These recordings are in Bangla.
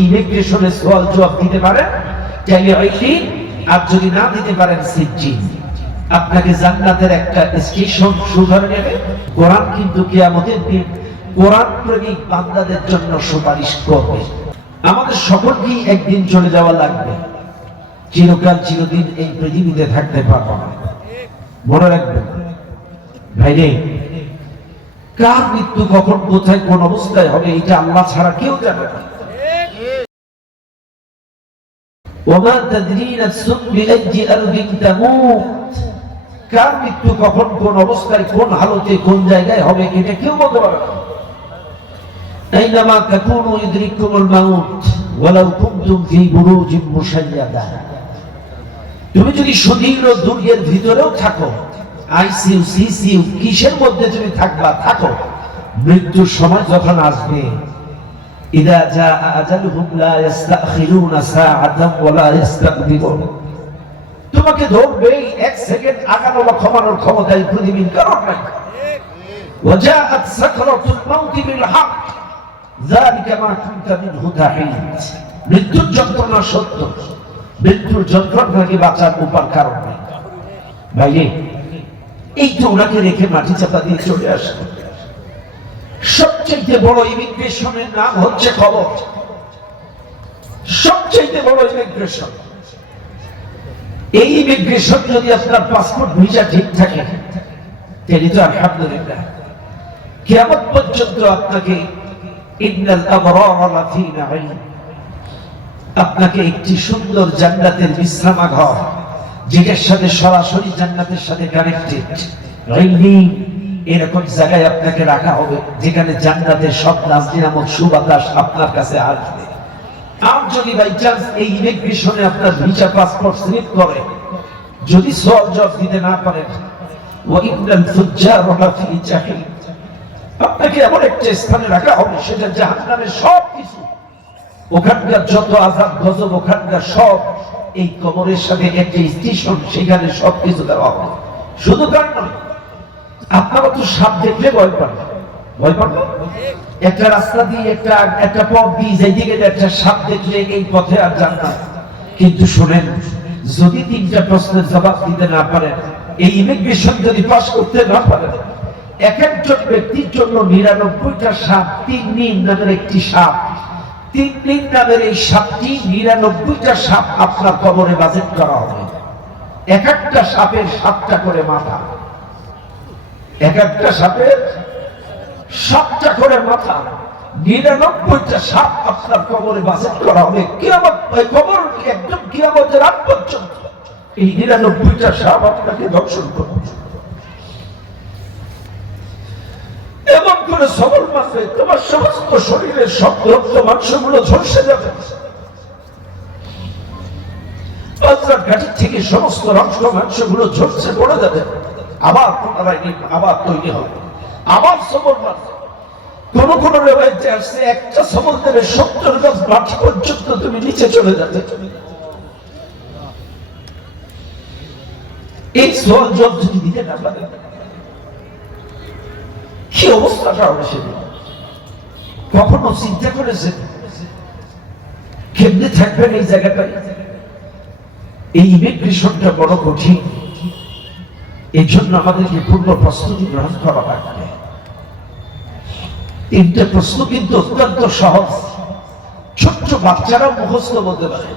ইমিগ্রেশনে জবাব দিতে পারেন? চাইলে আর যদি না দিতে পারেন আপনাকে জান্নাতের একটা স্টেশন সুধরে নেবে। কোরআন কিন্তু দিন কোরআন প্রেমিক বান্দাদের জন্য সুপারিশ করবে। আমাদের সকলকেই একদিন চলে যাওয়া লাগবে। চিরকাল, চিরদিন এই পৃথিবীতে থাকতে পারব না। মনে রাখবেন, ভাইরে, কার মৃত্যু কখন কোথায় কোন অবস্থায় হবে, এটা আল্লাহ ছাড়া কেউ জানে না। وما تدري نفس بأي أرض تموت কার মৃত্যু কখন কোন অবস্থায় কোন হালতে কোন জায়গায় হবে এটা কেউ বলতে পারে না أينما تكونوا يدرككم الموت ولو كنتم في بروج مشيدة তুমি যদি সুদীর্ঘ দুর্গের ভিতরেও থাকো আইসিইউ সিসিইউ কিসের মধ্যে তুমি থাকবা থাকো মৃত্যুর সময় যখন আসবে ইদা জা আজালুহুম লা ইস্তাখিরুনা সাআতান ওয়া লা ইস্তাকদিরুন তোমাকে ধরবেই এক সেকেন্ড আগানো বা ক্ষমানোর ক্ষমতা এই পৃথিবীর কারণ নাই وجاءت سكرة الموت بالحق ذلك ما كنت منه تحيد মৃত্যুর যন্ত্রণা সত্য মৃত্যুর যন্ত্রণা থেকে বাঁচার উপার কারণ নাই ভাইয়ে এই তো ওনাকে রেখে মাটি চাপা দিয়ে চলে আসলো সবচেয়ে বড় ইমিগ্রেশনের নাম হচ্ছে খবর। সবচেয়ে বড় ইমিগ্রেশন। এই ইমিগ্রেশন যদি আপনার পাসপোর্ট, ভিসা ঠিক থাকে, তাহলে তো আলহামদুলিল্লাহ। কিয়ামত পর্যন্ত আপনাকে আপনাকে একটি সুন্দর জান্নাতের বিশ্রামাঘর, যেটার সাথে সরাসরি জান্নাতের সাথে কানেক্টেড এরকম জায়গায় আপনাকে রাখা হবে, যেখানে জান্নাতের সব নাজনি নামক সুবাতাস আপনার কাছে আসবে। আর যদি বাই চান্স এই ইমিগ্রেশনে আপনার ভিসা পাসপোর্ট স্লিপ করে, যদি সব জব দিতে না পারেন আপনাকে এমন একটা স্থানে রাখা হবে, সেটা জাহান্নামের সব কিছু ওখানকার যত আজাদ গজব, ওখানকার সব, এই কবরের সাথে একটা স্টেশন, সেখানে সব কিছু দেওয়া হবে। শুধু তার নয় আপনারা তো সাপ দেখলে ভয় পান। ভয় পান? একটা রাস্তা দিয়ে একটা একটা পথ দিয়ে যাইতে গেলে একটা সাপ দেখলে এই পথে আর যান না। কিন্তু শোনেন, যদি তিনটা প্রশ্নের জবাব দিতে না পারেন, এই ইমিগ্রেশন যদি পাস করতে না পারেন, এক একজন ব্যক্তির জন্য নিরানব্বইটা সাপ, তিন নিম নামের একটি সাপ, তিন নিম নামের এই সাপটি নিরানব্বইটা সাপ আপনার কবরে বাজেট করা হবে। এক একটা সাপের সাতটা করে মাথা। এক একটা সাপের সাতটা করে মাথা, নিরানব্বইটা সাপ আপনার কবরে বাজেট করা হবে। কিয়ামত কবর একদম কিয়ামতের আগ পর্যন্ত এই নিরানব্বইটা সাপ আপনাকে দর্শন করবে। এমন করে সবল মাসে তোমার সমস্ত শরীরের সব রক্ত মাংসগুলো ঝলসে যাবে। পাঁচটার ঘাটির থেকে সমস্ত রক্ত মাংসগুলো ঝলসে পড়ে যাবে। আবার আবার তৈরি হবে। আবার মাসে কোন কোন আসছে, একটা দেবে, সত্তর পর্যন্ত তুমি নিচে চলে এই যদি দিতে না কি অবস্থাটা হবে সেদিন কখনো চিন্তা করেছেন কেমনে থাকবেন এই জায়গাটা এই ইমিগ্রেশনটা বড় কঠিন। এই জন্য আমাদেরকে পূর্ণ প্রস্তুতি গ্রহণ করা লাগবে। তিনটে প্রশ্ন কিন্তু অত্যন্ত সহজ। ছোট্ট বাচ্চারাও মুখস্থ বলতে পারে।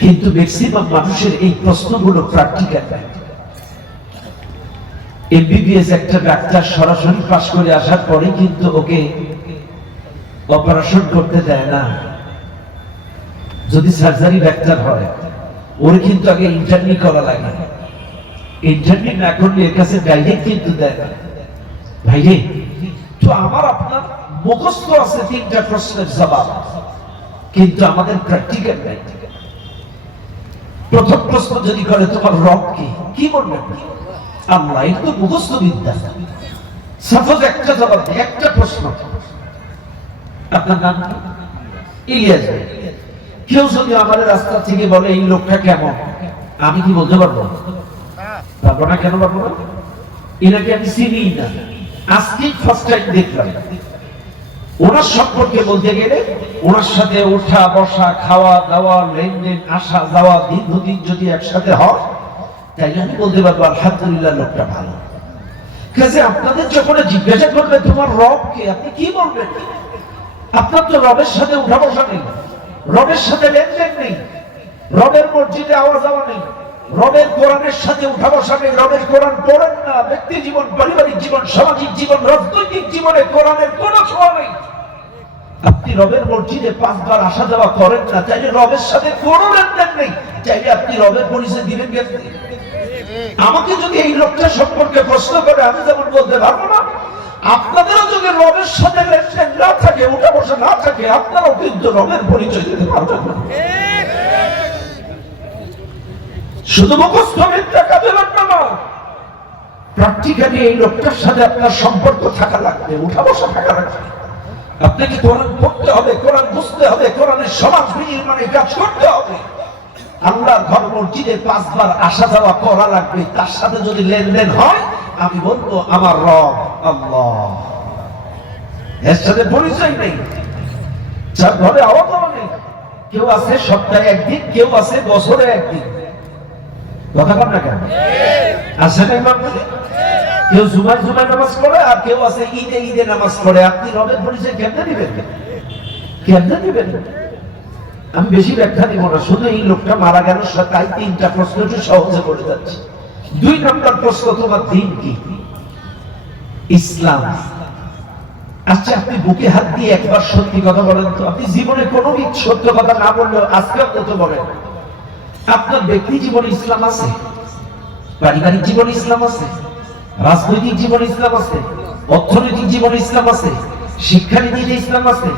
কিন্তু ম্যাক্সিমাম মানুষের এই প্রশ্নগুলো প্র্যাকটিক্যাল এমবিবিএস একটা ডাক্তার সরাসরি পাশ করে আসার পরে কিন্তু ওকে অপারেশন করতে দেয় না। যদি সার্জারি ডাক্তার হয়, ওর কিন্তু আগে ইন্টারনি করা লাগে। ইন্টারনি না করলে এর কাছে ডাইরেক্ট কিন্তু দেয়? না তো আমার আপনার মুখস্থ আছে তিনটা প্রশ্নের জবাব। কিন্তু আমাদের প্র্যাকটিক্যাল নাই। প্রথম প্রশ্ন যদি করে, তোমার রব কি? কি আল্লাহ মুখস্থ বিদ্যা। সাপোজ একটা জবাব একটা প্রশ্ন। আপনার নাম ইলিয়াস কেউ যদি আমার রাস্তা থেকে বলে, এই লোকটা কেমন? আমি কি বলতে পারব? পারব না কেন পারব না এনাকে আমি চিনি না। আজকে ফার্স্ট টাইম দেখলাম। ওনার সম্পর্কে বলতে গেলে, ওনার সাথে ওঠা, বসা, খাওয়া, দাওয়া, লেনদেন, আসা, যাওয়া, দীর্ঘদিন যদি একসাথে হয়, তাইলে আমি বলতে পারব, আলহামদুলিল্লাহ, লোকটা ভালো। কাজে আপনাদের যখন জিজ্ঞাসা করবে, তোমার রব কে? আপনি কি বলবেন? আপনার তো রবের সাথে উঠা বসা নেই। রবের সাথে লেনদেন নেই। রবের মসজিদে আওয়াজ যাওয়া নেই। রবের কোরআনের সাথে উঠা বসা নেই, রবের কোরআন পড়েন না। ব্যক্তি জীবন, পারিবারিক জীবন, সামাজিক জীবন, রাজনৈতিক জীবনে কোরআনের কোনো ছোঁয়া নেই। আপনি রবের মসজিদে পাঁচবার আসা যাওয়া করেন না, চাইলে রবের সাথে কোনো লেনদেন নেই, চাইলে আপনি রবের পরিচয় দিবেন কেমনি? আমাকে যদি এই লোকটা সম্পর্কে প্রশ্ন করে, আমি যেমন বলতে পারব না, আপনাদেরও যদি রবের সাথে লেনদেন না থাকে, উঠা বসা না থাকে, আপনারাও কিন্তু রবের পরিচয় দিতে পারবেন না। শুধু মুখস্থ বিদ্যা কাজে লাগবে না। প্র্যাকটিক্যালি এই লোকটার সাথে আপনার সম্পর্ক থাকা লাগবে, উঠা বসা থাকা লাগবে। আপনাকে কোরআন পড়তে হবে, কোরআন বুঝতে হবে, কোরআনের সমাজ বিনির্মাণে কাজ করতে হবে? আল্লাহর ঘর মসজিদে পাঁচবার আসা যাওয়া করা লাগবে, তার সাথে যদি লেনদেন হয়, আমি বলব আমার রব আল্লাহ। এর সাথে পরিচয় নেই, যার ঘরে আওয়াজ নেই। কেউ আছে সপ্তাহে একদিন, কেউ আছে বছরে একদিন। কথা না কেন? কেউ জুমায় জুমায় নামাজ আর কেউ আছে ঈদে ঈদে নামাজ আপনি রবের পরিচয় কেমনে দিবেন? কেমনে দিবেন? আমি বেশি ব্যাখ্যা দিব না। শুধু এই লোকটা মারা গেল তাই তিনটা প্রশ্ন একটু সহজে করে দুই নম্বর প্রশ্ন, তোমার দিন কি? ইসলাম। আচ্ছা আপনি বুকে হাত দিয়ে একবার সত্যি কথা বলেন তো। আপনি জীবনে কোনো সত্য কথা না বললেও আজকে অন্তত বলেন। আপনার ব্যক্তি জীবনে ইসলাম আছে? পারিবারিক জীবনে ইসলাম আছে? রাজনৈতিক জীবনে ইসলাম আছে? অর্থনৈতিক জীবনে ইসলাম আছে? শিক্ষানীতিতে ইসলাম আছে?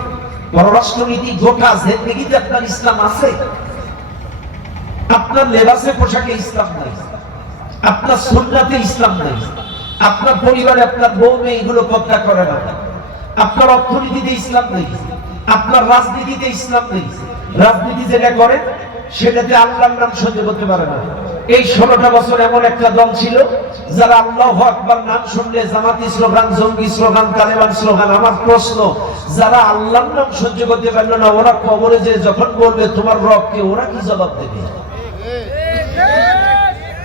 পররাষ্ট্রনীতি, গোটা জেন্দিগিতে আপনার ইসলাম আছে? আপনার লেবাসে পোশাকে ইসলাম নাই। আপনার সুন্নাতে ইসলাম নাই। আপনার পরিবারে আপনার বউ মেয়ে এগুলো পদ্মা করে না। আপনার অর্থনীতিতে ইসলাম নেই। আপনার রাজনীতিতে ইসলাম নেই। রাজনীতি যেটা করে সেটাতে আল্লাহর নাম সহ্য করতে পারে না। এই ষোলোটা বছর এমন একটা দল ছিল, যারা আল্লাহ আকবার নাম শুনলে জামাতি স্লোগান, জঙ্গি স্লোগান তালেবান স্লোগান, আমার প্রশ্ন, যারা আল্লাহর নাম সহ্য করতে পারল না, ওরা কবরে যে যখন বলবে, তোমার রবকে ওরা কি জবাব দেবে?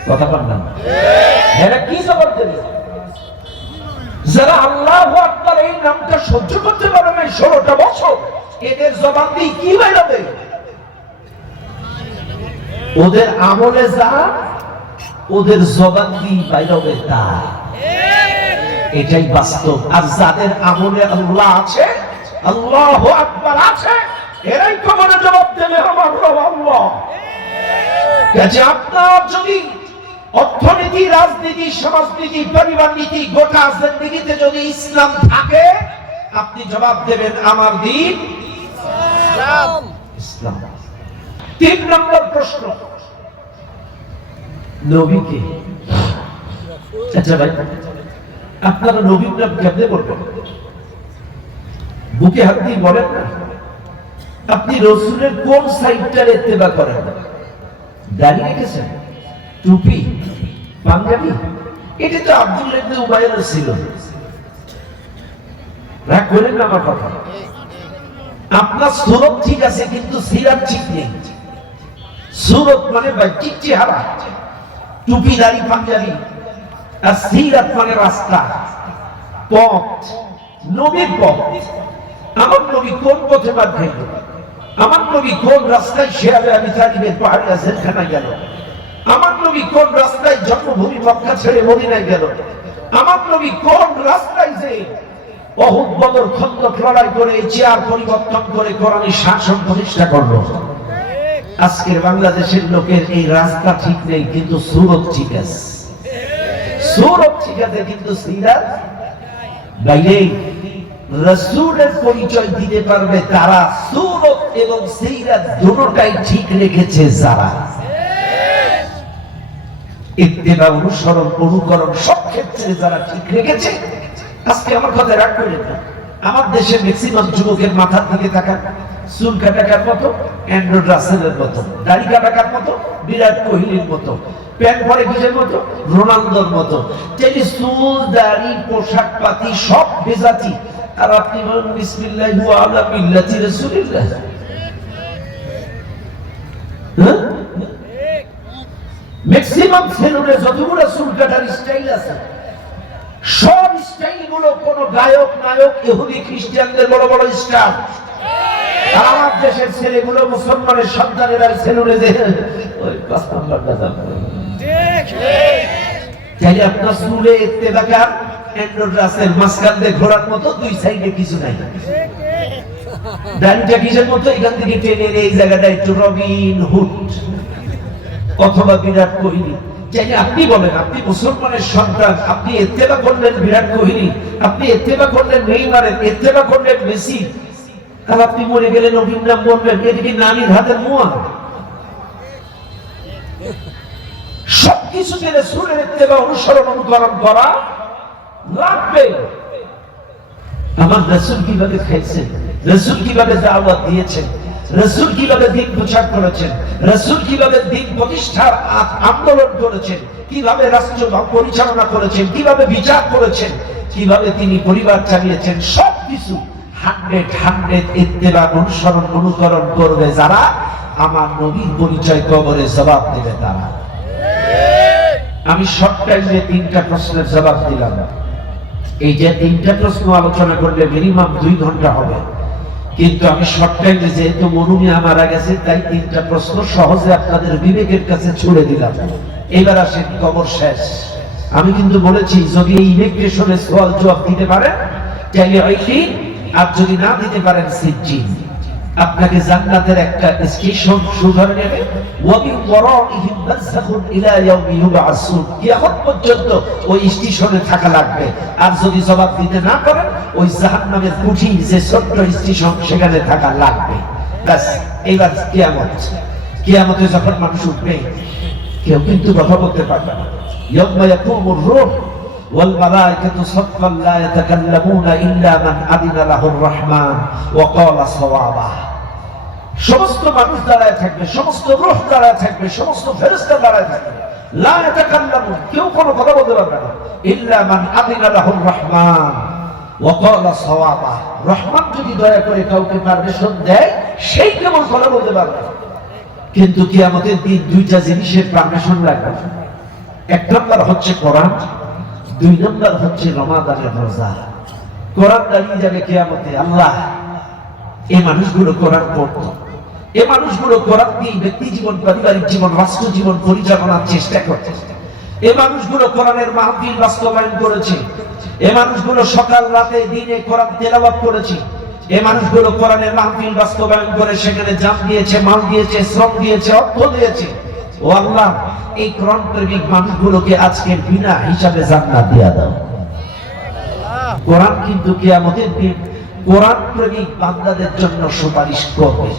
কথা বল না। এরা কি জবাব দেবে? যারা আল্লাহ আকবার এই নামটা সহ্য করতে পারে না ষোলোটা বছর, এদের জবাব দিয়ে কি বেরোবে ওদের আমলে যা, ওদের জবান দিয়ে বাইরবে তা? এটাই বাস্তব। আর যাদের আমলে আল্লাহ আছে, আল্লাহ আকবার আছে, এরাই কবরে জবাব দেবে আমার আল্লাহ। আপনার যদি অর্থনীতি, রাজনীতি, সমাজনীতি, পরিবার নীতি, গোটা জিন্দিগিতে যদি ইসলাম থাকে, আপনি জবাব দেবেন আমার দিন। ইসলাম। তিন নম্বর প্রশ্ন। নবীকে। আচ্ছা ভাই, আপনারা নবীর নাম কেমনে বলবেন? বুকে হাত দিয়ে বলেন না। আপনি রসুলের কোন সাইডটার এত্তেবা করেন? দাঁড়িয়ে রেখেছেন টুপি? পাঞ্জাবি এটা তো আব্দুল ইবনে উবাইর ছিল। রাগ করেন না আমার কথা। আপনার সুরত ঠিক আছে, কিন্তু সিরাত ঠিক নেই। সুরত মানে বাহ্যিক চেহারা। টুপি দাড়ি পাঞ্জাবি, আর সিরাত মানে রাস্তা। পথ, নবীর পথ। আমার নবী কোন পথে বাদ খাইল আমার নবী কোন রাস্তায় শেয়ারে আমি তালিবের পাহাড়িয়া জেলখানায় গেল? আমার নবী কোন রাস্তায় জন্মভূমি মক্কা ছেড়ে মদিনায় গেল? আমার নবী কোন রাস্তায় যে অহুদ বদর খন্দক লড়াই করে চেয়ার পরিবর্তন করে কোরআনী শাসন প্রতিষ্ঠা করল? আজকের বাংলাদেশের লোকের এই রাস্তা ঠিক নেই, কিন্তু সুরত ঠিক আছে। সুরত ঠিক আছে, কিন্তু বাইরে। পরিচয় দিতে পারবে তারা সুরত এবং দুটোটাই ঠিক রেখেছে যারা। ইত্তেবা অনুসরণ, অনুকরণ সব ক্ষেত্রে যারা ঠিক রেখেছে, আজকে আমার কথা রাগ করেন না। আমার দেশে ম্যাক্সিমাম যুবকের মাথার দিকে তাকান। চুল কাটাকার মতো অ্যান্ড্রয়েড রাসেলের মতো, দাড়ি কাটাকার মতো, বিরাট কোহলির মতো, প্যান্ট পরে কিসের মতো, রোনালদোর মতো। দাড়ি, পোশাক পাতি সব বেজাতি। আর আপনি বলেন, বিসমিল্লাহ রাসূলিল্লাহ। ম্যাক্সিমাম সেলুনে যতগুলো কাটার স্টাইল আছে, সব স্টাইলগুলো কোন গায়ক, নায়ক ইহুদি খ্রিস্টানদের বড় বড় স্টার আমার দেশের ছেলেগুলো মুসলমানের সন্তানেরা সেলুনে যে ওই পাঁচ আপনার রাসেল দিয়ে ঘোরার মতো দুই সাইডে কিছু নাই। কিসের মতো? এখান থেকে টেনে এই জায়গাটা একটু রবিন হুড। অথবা বিরাট কোহলি। চাইলে আপনি বলেন, আপনি মুসলমানের সন্তান, আপনি এত্তেবা করলেন বিরাট কোহলি, আপনি এত্তেবা করলেন নেইমারের এত্তেবা করলেন মেসি আর আপনি মরে গেলেন নবীন নাম বলবেন এদিকে নানির অনুসরণ অনুকরণ করা লাগবে। আমার রসুল কীভাবে রসুল কীভাবে দাওয়াত দিয়েছেন? রসুল কীভাবে দিন প্রচার করেছেন? রসুল কীভাবে দিন প্রতিষ্ঠার আন্দোলন করেছেন? কীভাবে রাষ্ট্র পরিচালনা করেছেন? কীভাবে বিচার করেছেন? কীভাবে তিনি পরিবার চালিয়েছেন? সবকিছু হান্ড্রেড হান্ড্রেড ইত্তেবা অনুসরণ, অনুকরণ করবে যারা, আমার নবীর পরিচয় কবরে জবাব দেবে তারা। আমি শর্ট টাইমে তিনটা প্রশ্নের জবাব দিলাম। এই যে তিনটা প্রশ্ন আলোচনা করলে মিনিমাম দুই ঘণ্টা হবে। কিন্তু আমি শর্ট টাইমে যেহেতু মনুমিয়া মারা গেছে, তাই তিনটা প্রশ্ন সহজে আপনাদের বিবেকের কাছে ছুড়ে দিলাম। এবার আসেন কবর শেষ। আমি কিন্তু বলেছি, যদি এই ইমিগ্রেশনে সওয়াল জবাব দিতে পারেন, তাহলে হইলি আর যদি না দিতে পারেন সিজ্জিন, আপনাকে জান্নাতের একটা স্টেশন সুধরে নেবে। ওয়াবি ওয়ারাইহিম বারযাখুন ইলা ইয়াউমি ইউবআসুন কিয়ামত পর্যন্ত ওই স্টেশনে থাকা লাগবে। আর যদি জবাব দিতে না পারেন, ওই জাহান্নামের কুঠি যে ছোট্ট স্টেশন, সেখানে থাকা লাগবে। ব্যাস, এইবার কিয়ামত। কিয়ামতে যখন মানুষ উঠবে, কেউ কিন্তু কথা বলতে পারবে না। ইয়াউমা ইয়াকুমুর রূহ والملائكة صفا لا يتكلمون إلا من أذن له الرحمن وقال صوابا সমস্ত মানুষ দাঁড়ায় থাকবে সমস্ত রূহ দাঁড়ায় থাকবে সমস্ত ফেরেশতা দাঁড়ায় থাকবে লা ইয়াতাকাল্লামুন কেউ কোনো কথা বলতে পারবে না ইল্লা মান আযিনা লাহুর রহমান ওয়া ক্বালা সাওয়াবা রহমান যদি দয়া করে কাউকে পারমিশন দেয় সেই কেবল কথা বলতে পারবে কিন্তু কিয়ামতের দিন দুইটা জিনিসের পারমিশন লাগবে এক নম্বর হচ্ছে কোরআন দুই নম্বর হচ্ছে রমাদানের রোজা। কোরআন দাঁড়িয়ে যাবে কিয়ামতে, আল্লাহ, এই মানুষগুলো কোরআন পড়ত। এই মানুষগুলো কোরআন দিয়ে ব্যক্তি জীবন, পারিবারিক জীবন রাষ্ট্র জীবন পরিচালনার চেষ্টা করছে এই মানুষগুলো কোরআনের মাহফিল বাস্তবায়ন করেছে। এই মানুষগুলো সকাল রাতে দিনে কোরআন তেলাওয়াত করেছে। এ মানুষগুলো কোরআনের মাহফিল বাস্তবায়ন করে সেখানে জান দিয়েছে, মাল দিয়েছে, শ্রম দিয়েছে, অর্থ দিয়েছে। ও আল্লাহ, এই কোরআন প্রেমিক মানুষগুলোকে আজকে বিনা হিসাবে জান্নাত দিয়া দাও। কোরআন কিন্তু কেয়ামতের দিন কোরআন প্রেমিক বান্দাদের জন্য সুপারিশ করবে।